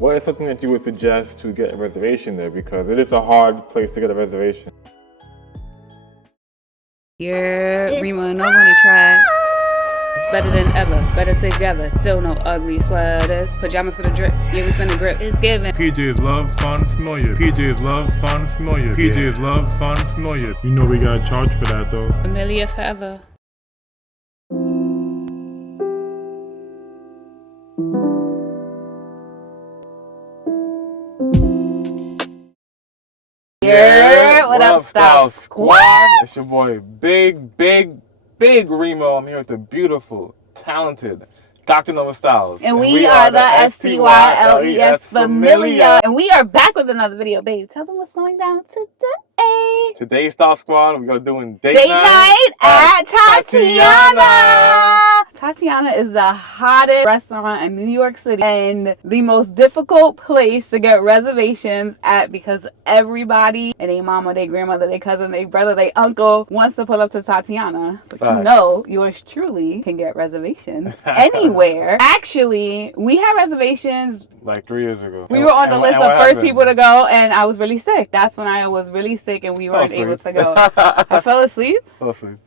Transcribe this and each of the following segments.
What is something that you would suggest to get a reservation there? Because it is a hard place to get a reservation. You're Remo and Nova on the track. Better than ever, better together. Still no ugly sweaters. Pajamas for the drip. Yeah, we spin the grip. It's giving. PJ's love, fun, familiar. PJ's love, fun, familiar. PJ's love, fun, familiar. You know we gotta charge for that though. Familiar forever. Yeah, what up, Style Squad? It's your boy, big Remo. I'm here with the beautiful, talented Dr. Nova Styles. And we are the STYLES Familiar. And we are back with another video, babe. Tell them what's going down today. Today's Style Squad, we are doing date night at Tatiana. Tatiana is the hottest restaurant in New York City and the most difficult place to get reservations at because everybody and their mama, their grandmother, their cousin, their brother, their uncle wants to pull up to Tatiana. But you know, yours truly can get reservations anywhere. Actually, we had reservations like 3 years ago. We were on the list of first people to go, and I was really sick. That's when I was really sick and we weren't able to go. I fell asleep? Fell asleep.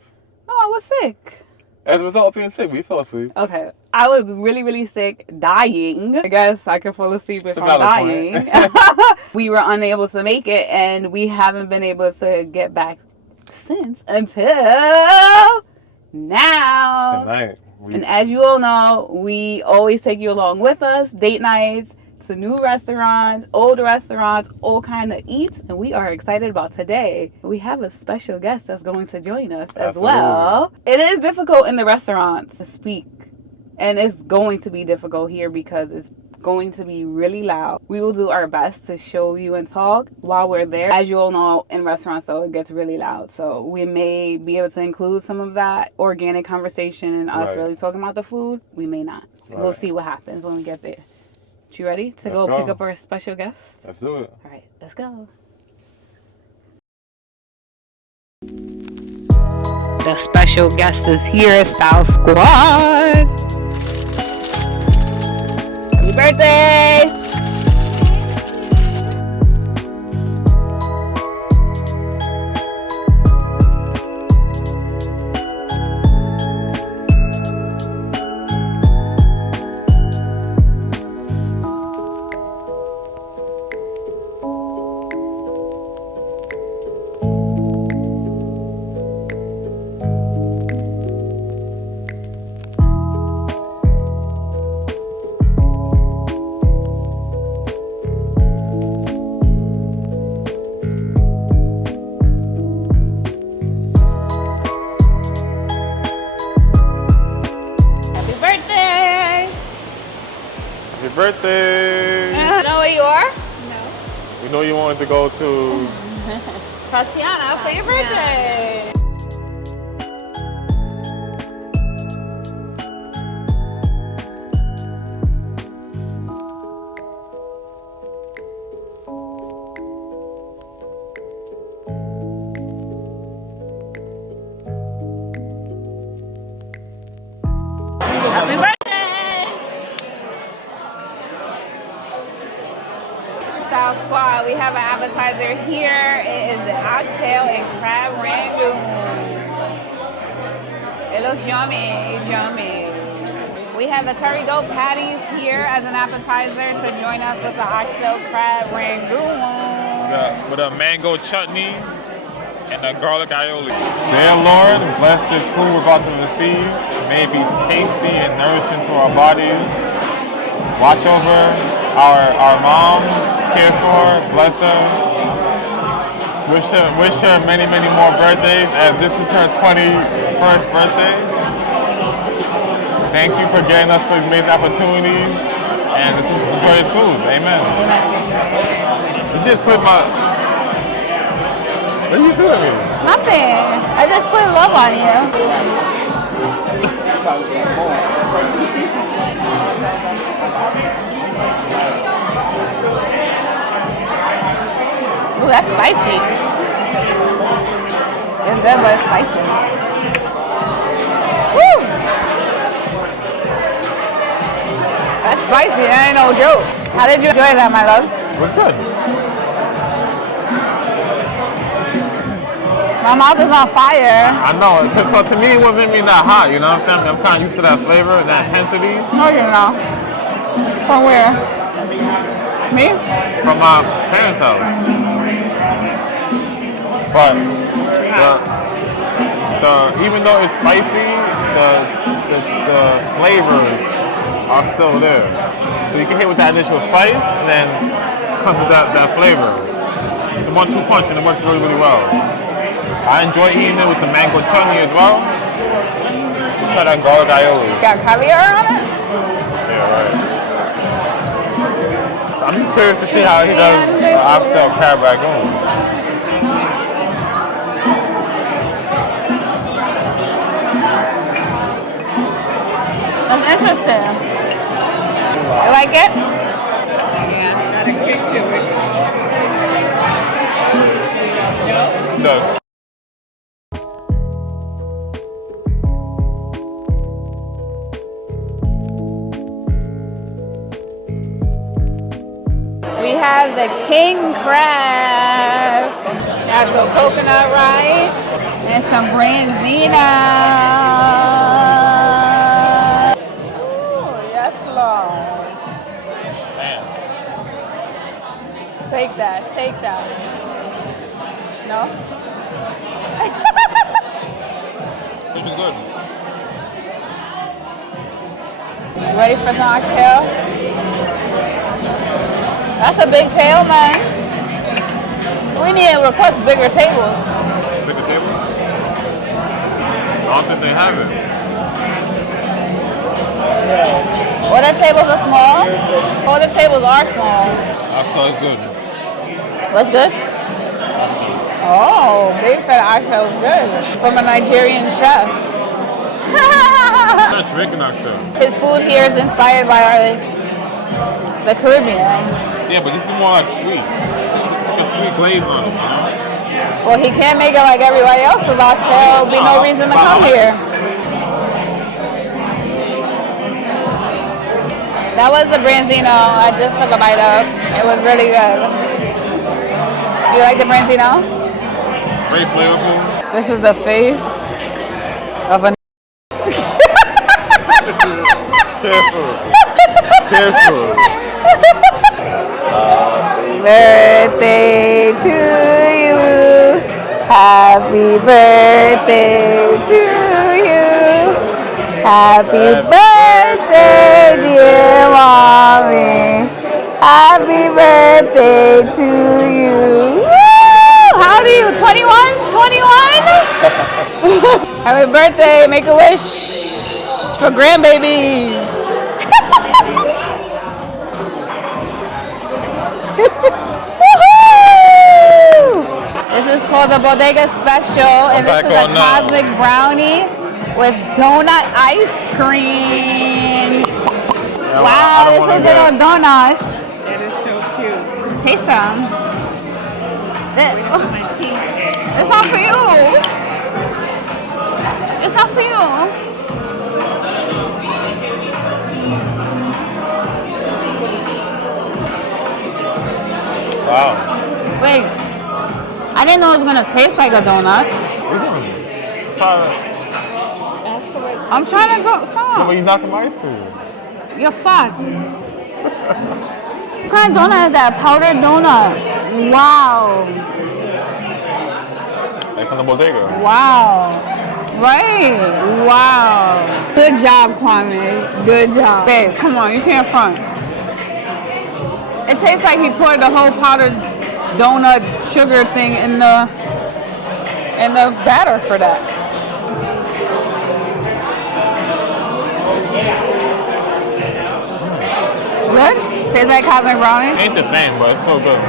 No, I was sick. As a result of being sick, we fell asleep. Okay. I was really sick, dying. I guess I could fall asleep if I'm dying. We were unable to make it, and we haven't been able to get back since until now. Tonight. And as you all know, we always take you along with us, date nights, to new restaurants, old restaurants, all kind of eats, and we are excited about today. We have a special guest that's going to join us as well. It is difficult in the restaurants to speak, and it's going to be difficult here because it's going to be really loud. We will do our best to show you and talk while we're there. As you all know, in restaurants, though, it gets really loud, so we may be able to include some of that organic conversation and us really talking about the food. We may not. We'll see what happens when we get there. You ready to go pick up our special guest? Let's do it. All right, let's go. The special guest is here, Style Squad. Happy birthday! Birthday! You know where you are? No. We know you wanted to go to Tatiana for your birthday. Happy birthday! Style Squad, we have an appetizer here. It is the oxtail and crab rangoon. It looks yummy, yummy. We have the curry goat patties here as an appetizer to join us with the oxtail crab rangoon. With a mango chutney and a garlic aioli. Dear Lord, bless this food we're about to receive. May it be tasty and nourishing to our bodies. Watch over our mom. Care for her, bless her. Wish her many more birthdays as this is her 21st birthday. Thank you for getting us these amazing opportunities and this is great food. Amen. You just put my... What are you doing? Nothing. I just put love on you. Ooh, that's spicy. It's good, but it's spicy. Woo! That's spicy, that ain't no joke. How did you enjoy that, my love? It was good. My mouth is on fire. I know. To me, it wasn't even that hot. You know what I'm saying? I'm kind of used to that flavor and that intensity. No, you're not. From where? Me? From my parents' house. But even though it's spicy, the flavors are still there. So you can hit with that initial spice, and then comes with that flavor. It's a 1-2 punch, and it works really, really well. I enjoy eating it with the mango chutney as well. Try that garlic aioli. Got caviar on it? Yeah, right. So I'm just curious to see how he does oxtail crab ragoon. That's interesting. You like it? Yeah, it's got a kick to it. It does. We have the king crab. Got some coconut rice and some branzina. Ooh, yes, Lord. Man. Take that, take that. No? This is good. You ready for the oxtail? That's a big tail, man. We need to request bigger tables. Bigger table? I don't think they have it. All the tables are small. All the tables are small. Oxtail is good. What's good? Oh, they said oxtail is good. From a Nigerian chef. I'm not drinking oxtail. His food here is inspired by the Caribbean. Yeah, but this is more like sweet. It's like a sweet glaze on it, you know? Well, he can't make it like everybody else's oxtail. There'll be no reason to come here. That was the branzino I just took a bite of. It was really good. You like the branzino? Very flavorful. This is the face of a Careful. Careful. birthday to you. Happy birthday to you. Happy birthday, dear mommy. Happy birthday to you. Woo! How old are you? 21? 21? Happy birthday. Make a wish for grandbabies. This is called the Bodega Special, and this is a cosmic brownie with donut ice cream. Wow, this is little donuts. It is so cute. Taste them. My teeth. It's not for you. It's not for you. Wow. Wait, I didn't know it was gonna taste like a donut. I'm trying to go. Stop. But you knocking my ice cream. You're fucked. What kind of donut is that? Powdered donut. Wow. Like from the bodega. Wow. Right. Wow. Good job, Kwame. Good job. Babe, come on, you can't front. It tastes like he poured the whole powdered donut sugar thing in the batter for that. Good? Tastes like cosmic brownie? Ain't the same, but it's still good.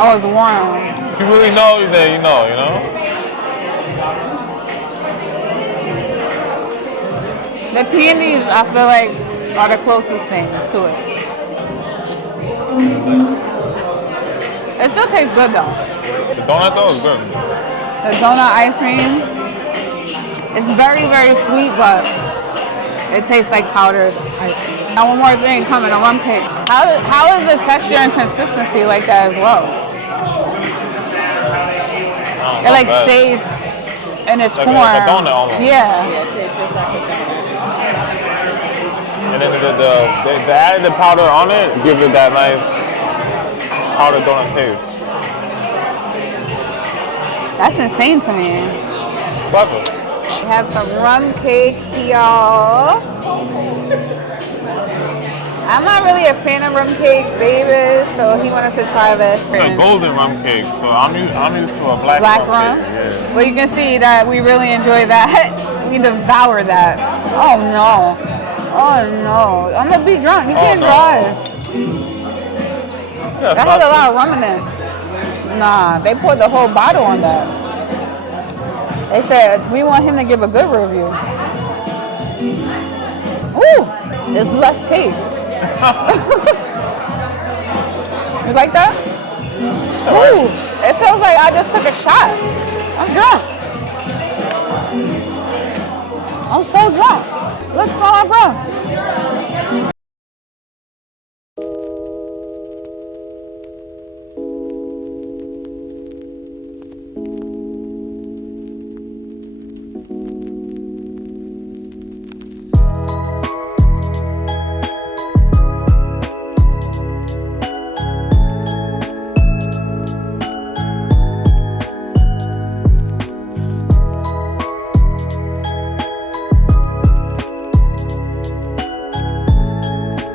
Oh, it's warm. If you really know, then you know, you know? The candies, I feel like, are the closest thing to it. It still tastes good though. The donut though is good. The donut ice cream, it's very, very sweet, but it tastes like powdered ice cream. Now one more thing coming, a rum cake. How is the texture and consistency like that as well? It like stays in its form. Like a donut almost. Yeah. Yeah, it tastes just like a donut. And then the added powder on it gives it that nice powdered donut taste. That's insane to me. Clever. We have some rum cake, y'all. I'm not really a fan of rum cake, baby, so he wanted to try this. It's a golden rum cake, so I'm used to a black rum. cake. Yeah. Well, you can see that we really enjoy that. We devour that. Oh no. Oh no. I'm gonna be drunk. You can't drive. Yeah, That has a lot of rum in it. Nah, they poured the whole bottle on that. They said we want him to give a good review. Ooh, there's less cake. You like that? Ooh, it feels like I just took a shot. I'm drunk. I'm so drunk. Look, smell my breath.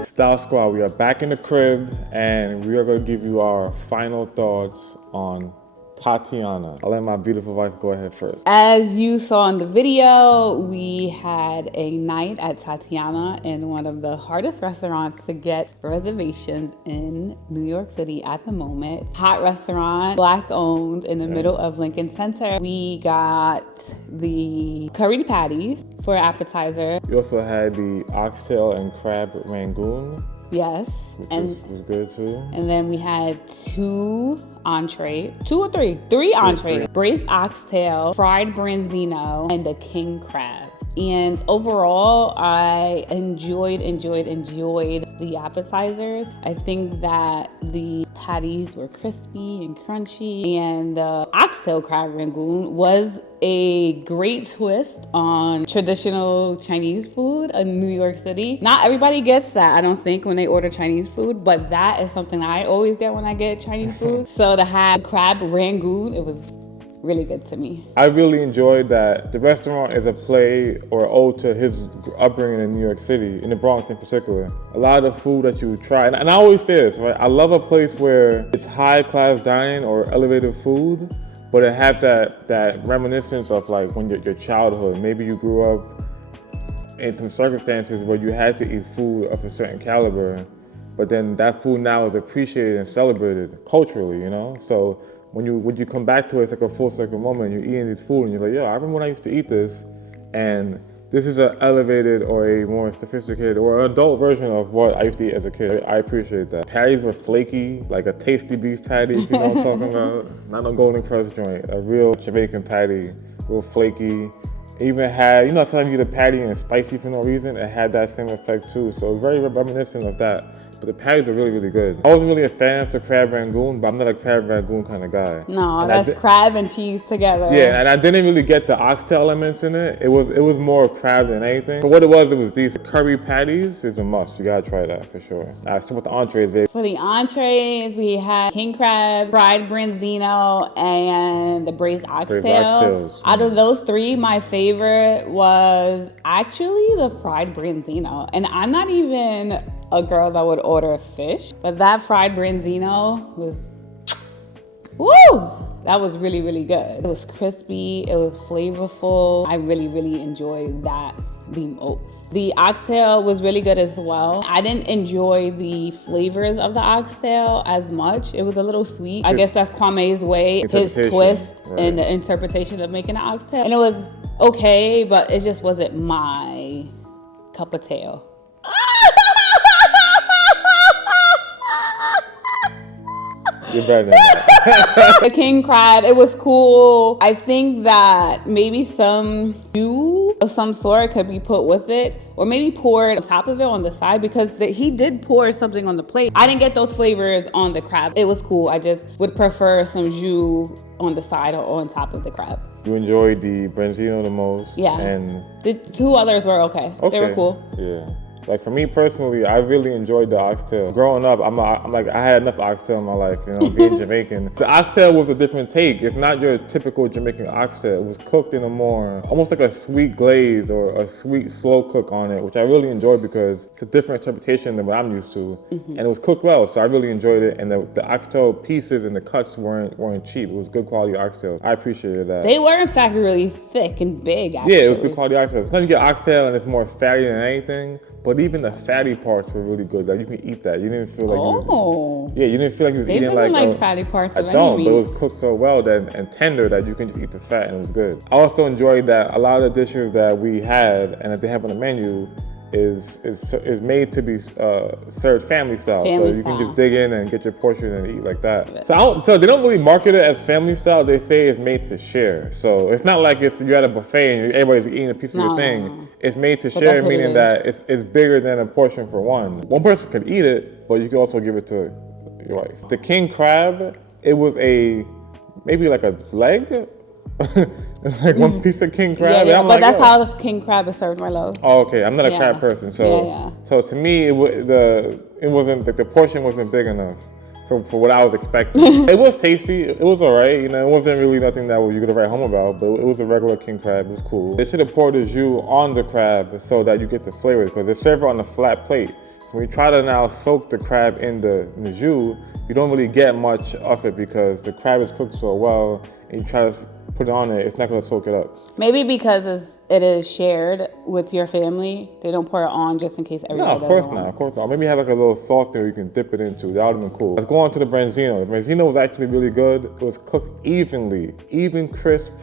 Style Squad, we are back in the crib and we are going to give you our final thoughts on Tatiana. I'll let my beautiful wife go ahead first. As you saw in the video, we had a night at Tatiana in one of the hardest restaurants to get reservations in New York City at the moment. Hot restaurant, Black owned, in the middle of Lincoln Center. We got the curry patties for appetizer. We also had the oxtail and crab rangoon. Yes. Which was good too. And then we had two entrees, three entrees. Braised oxtail, fried branzino, and a king crab. And overall, I enjoyed the appetizers. I think that the patties were crispy and crunchy, and the oxtail crab rangoon was a great twist on traditional Chinese food in New York City. Not everybody gets that, I don't think, when they order Chinese food, but that is something I always get when I get Chinese food. So to have crab rangoon, it was really good to me. I really enjoyed that the restaurant is a play or ode to his upbringing in New York City, in the Bronx in particular. A lot of the food that you try, and I always say this, right? I love a place where it's high class dining or elevated food, but it have that reminiscence of like when your childhood. Maybe you grew up in some circumstances where you had to eat food of a certain caliber, but then that food now is appreciated and celebrated culturally, you know? So when you come back to it, it's like a full circle moment. You're eating this food and you're like, yo, I remember when I used to eat this, and this is an elevated or a more sophisticated or an adult version of what I used to eat as a kid. I appreciate that. Patties were flaky, like a tasty beef patty, if you know what I'm talking about. Not no Golden Crust joint, a real Jamaican patty, real flaky. It even had, you know, sometimes you get a patty and it's spicy for no reason. It had that same effect too, so very reminiscent of that. But the patties are really, really good. I wasn't really a fan of the crab rangoon, but I'm not a crab rangoon kind of guy. No, and that's crab and cheese together. Yeah, and I didn't really get the oxtail elements in it. It was more crab than anything. But what it was these curry patties is a must. You gotta try that for sure. Alright, so with the entrees, babe. For the entrees, we had king crab, fried branzino, and the braised oxtail. Oxtails. Out of those three, my favorite was actually the fried branzino. And I'm not even a girl that would order fish, but that fried branzino was, woo! That was really, really good. It was crispy, it was flavorful. I really, really enjoyed that the most. The oxtail was really good as well. I didn't enjoy the flavors of the oxtail as much. It was a little sweet. I guess that's Kwame's way, his twist in the interpretation of making an oxtail. And it was okay, but it just wasn't my cup of tea. You're better than that. The king crab, it was cool. I think that maybe some new of some sort could be put with it, or maybe poured on top of it on the side, because he did pour something on the plate. I didn't get those flavors on the crab. It was cool. I just would prefer some jus on the side or on top of the crab. You enjoyed the branzino the most? Yeah. And the two others were okay. They were cool. Yeah. Like for me personally, I really enjoyed the oxtail. Growing up, I'm like, I had enough oxtail in my life, you know, being Jamaican. The oxtail was a different take. It's not your typical Jamaican oxtail. It was cooked in a more, almost like a sweet glaze or a sweet slow cook on it, which I really enjoyed because it's a different interpretation than what I'm used to. And it was cooked well, so I really enjoyed it. And the oxtail pieces and the cuts weren't cheap. It was good quality oxtail. I appreciated that. They were in fact really thick and big, actually. Yeah, it was good quality oxtail. Sometimes you get oxtail and it's more fatty than anything. But even the fatty parts were really good. Like you can eat that. You didn't feel like you didn't feel like you was eating like fatty parts of I don't, any but it meat. was cooked so well that and tender that you can just eat the fat and it was good. I also enjoyed that a lot of the dishes that we had and that they have on the menu is made to be served family style. So you can just dig in and get your portion and eat like that. So they don't really market it as family style. They say it's made to share. So it's not like you're at a buffet and everybody's eating a piece of your thing. It's made to share, meaning that it's bigger than a portion for one. One person could eat it, but you can also give it to your wife. The king crab, it was maybe like a leg. Like one piece of king crab. Yeah, but that's how the king crab is served, my love. Oh, okay. I'm not a crab person, so to me, it wasn't like the portion wasn't big enough for what I was expecting. It was tasty. It was alright. You know, it wasn't really nothing that you could write home about, but it was a regular king crab. It was cool. They should have poured the jus on the crab so that you get the flavor because they serve it on a flat plate. So when you try to now soak the crab in the jus, you don't really get much of it because the crab is cooked so well, and you try to put it on it, it's not going to soak it up. Maybe because it is shared with your family, they don't pour it on just in case everybody No, of course not. Maybe have like a little sauce there you can dip it into. That would have been cool. Let's go on to the branzino. The branzino was actually really good. It was cooked evenly, even crisp.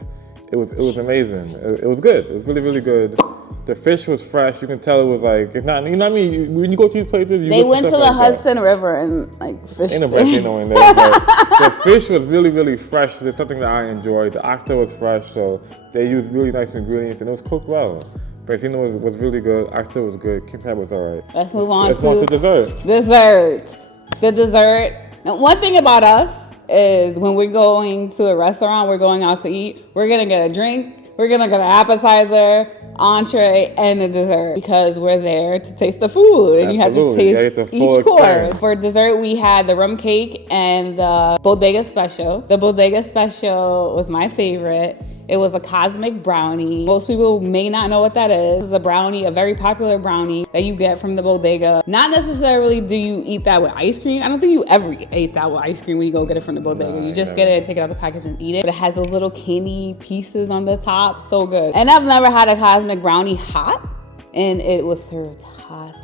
It was amazing. It was good. It was really, really good. The fish was fresh. You can tell it was like, it's not, you know what I mean? When you go to these places, they went to the Hudson River and like fished. Ain't no branzino in there, but the fish was really, really fresh. It's something that I enjoyed. The oxtail was fresh, so they used really nice ingredients and it was cooked well. Branzino was really good. Oxtail was good. King crab was all right. Let's move on to dessert. The dessert. Now, one thing about us is when we're going to a restaurant, we're going out to eat, we're gonna get a drink, we're gonna get an appetizer, entree, and a dessert because we're there to taste the food and you have to taste each course. For dessert, we had the rum cake and the bodega special. The bodega special was my favorite. It was a cosmic brownie. Most people may not know what that is. It's a brownie, a very popular brownie that you get from the bodega. Not necessarily do you eat that with ice cream. I don't think you ever ate that with ice cream when you go get it from the bodega. You just get it, take it out of the package and eat it. But it has those little candy pieces on the top. So good. And I've never had a cosmic brownie hot, and it was served hot.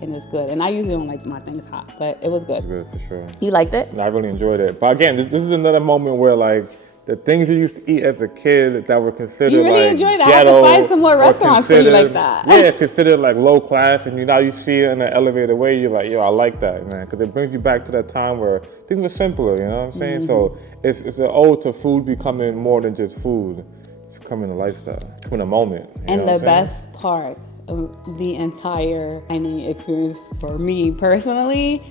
And it's good. And I usually don't like my things hot, but it was good. It was good for sure. You liked it? I really enjoyed it. But again, this is another moment where like, the things you used to eat as a kid that were considered you really like enjoy that. I have to find some more restaurants for you like that. Yeah, considered like low class, and now you see it in an elevated way. You're like, yo, I like that, man, because it brings you back to that time where things were simpler. You know what I'm saying? So it's an ode to food becoming more than just food. It's becoming a lifestyle, becoming a moment. And the best part of the entire dining experience for me personally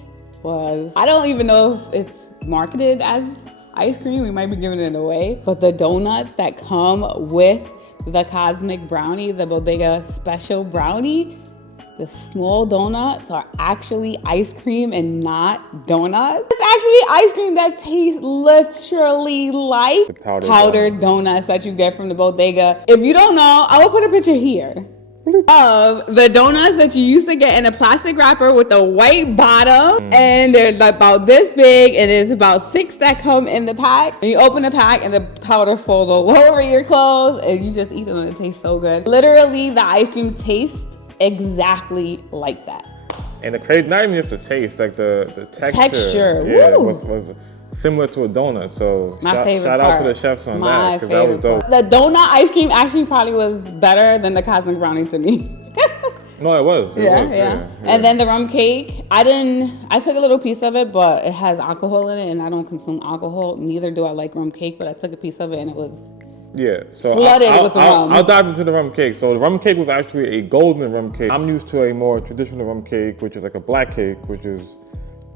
was, I don't even know if it's marketed as ice cream, we might be giving it away, but the donuts that come with the cosmic brownie, the bodega special brownie, the small donuts are actually ice cream and not donuts. It's actually ice cream that tastes literally like the powdered donuts that you get from the bodega. If you don't know, I will put a picture here of the donuts that you used to get in a plastic wrapper with a white bottom, and they're about this big, and there's about 6 that come in the pack. And you open the pack and the powder falls all over your clothes, and you just eat them and it tastes so good. Literally, the ice cream tastes exactly like that. And the crazy, not even just the taste, like the texture. Yeah, was similar to a donut. So shout out to the chefs on that, because that was dope. The donut ice cream actually probably was better than the cosmic brownie to me. No, it was. Yeah. And then the rum cake, I took a little piece of it, but it has alcohol in it, and I don't consume alcohol. Neither do I like rum cake, but I took a piece of it, and it was Yeah, so Flooded with rum. I'll dive into the rum cake. So the rum cake was actually a golden rum cake. I'm used to a more traditional rum cake, which is like a black cake, which is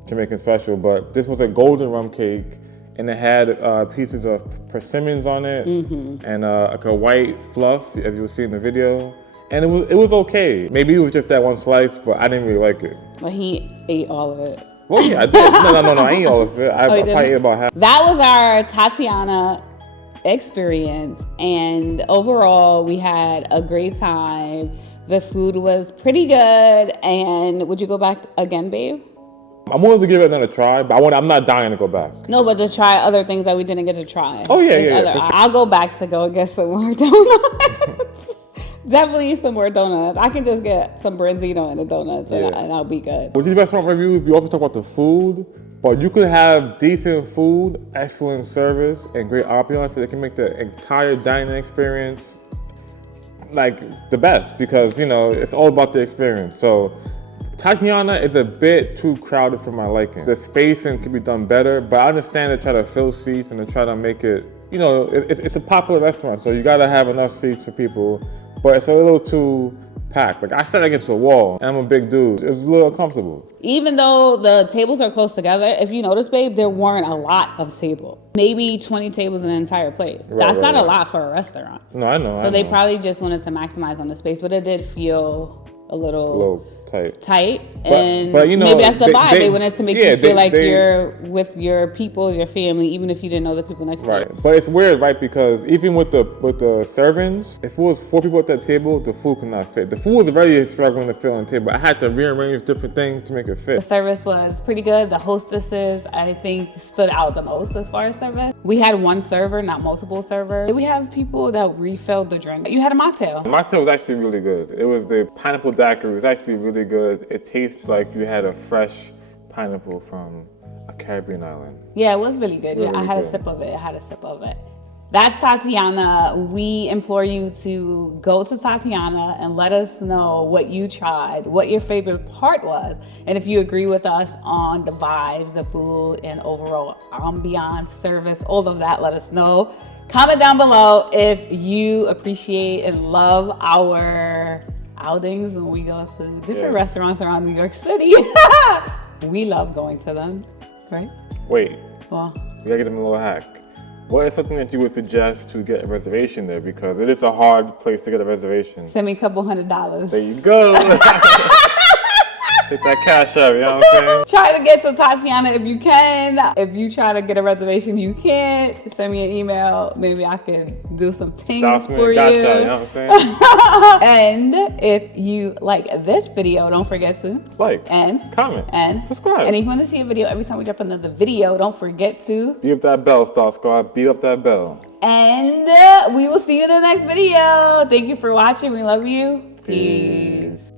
Jamaican special. But this was a golden rum cake, and it had pieces of persimmons on it, and like a white fluff, as you'll see in the video. And it was okay. Maybe it was just that one slice, but I didn't really like it. But he ate all of it. Well, yeah, I did. No, I ain't all of it. I probably ate about half. That was our Tatiana experience, and overall we had a great time. The food was pretty good. And would you go back again, babe? I'm willing to give it another try, but I'm not dying to go back. No, but to try other things that we didn't get to try. Oh yeah. For sure. I'll go back to go get some more donuts. Definitely some more donuts. I can just get some branzino and the donuts, and I'll be good. With these restaurant reviews, we often talk about the food, but you could have decent food, excellent service, and great ambiance that can make the entire dining experience like the best, because it's all about the experience. So Tatiana is a bit too crowded for my liking. The spacing could be done better, but I understand they try to fill seats and they try to make it, it's a popular restaurant, so you gotta have enough seats for people, but it's a little too packed. Like I sat against a wall and I'm a big dude. It was a little uncomfortable. Even though the tables are close together, if you notice, babe, there weren't a lot of tables. Maybe 20 tables in an entire place. That's not a lot for a restaurant. No, I know. So they probably just wanted to maximize on the space, but it did feel a little tight. But maybe that's the vibe. They wanted to make you feel like you're with your people, your family, even if you didn't know the people next to you. Right, but it's weird, right? Because even with the servings, if it was 4 people at that table, the food could not fit. The food was already struggling to fill on the table. I had to rearrange different things to make it fit. The service was pretty good. The hostesses, I think, stood out the most as far as service. We had one server, not multiple servers. We have people that refilled the drink. You had a mocktail. The mocktail was actually really good. It was the pineapple daiquiri. It was actually really good. It tastes like you had a fresh pineapple from a Caribbean island. Yeah, it was really good. I had a sip of it. That's Tatiana. We implore you to go to Tatiana and let us know what you tried, what your favorite part was, and if you agree with us on the vibes, the food, and overall ambiance, service, all of that, let us know. Comment down below if you appreciate and love our outings when we go to different restaurants around New York City. We love going to them, right? Wait, well, we gotta get them a little hack. What is something that you would suggest to get a reservation there? Because it is a hard place to get a reservation. Send me a couple $100. There you go. Hit that cash up, you know what I'm saying? Try to get to Tatiana if you can. If you try to get a reservation, you can't. Send me an email. Maybe I can do some things for you. Gotcha, you know what I'm saying? And if you like this video, don't forget to like and comment and subscribe. And if you want to see a video every time we drop another video, don't forget to beat up that bell, Star Squad. Beat up that bell. And we will see you in the next video. Thank you for watching. We love you. Peace.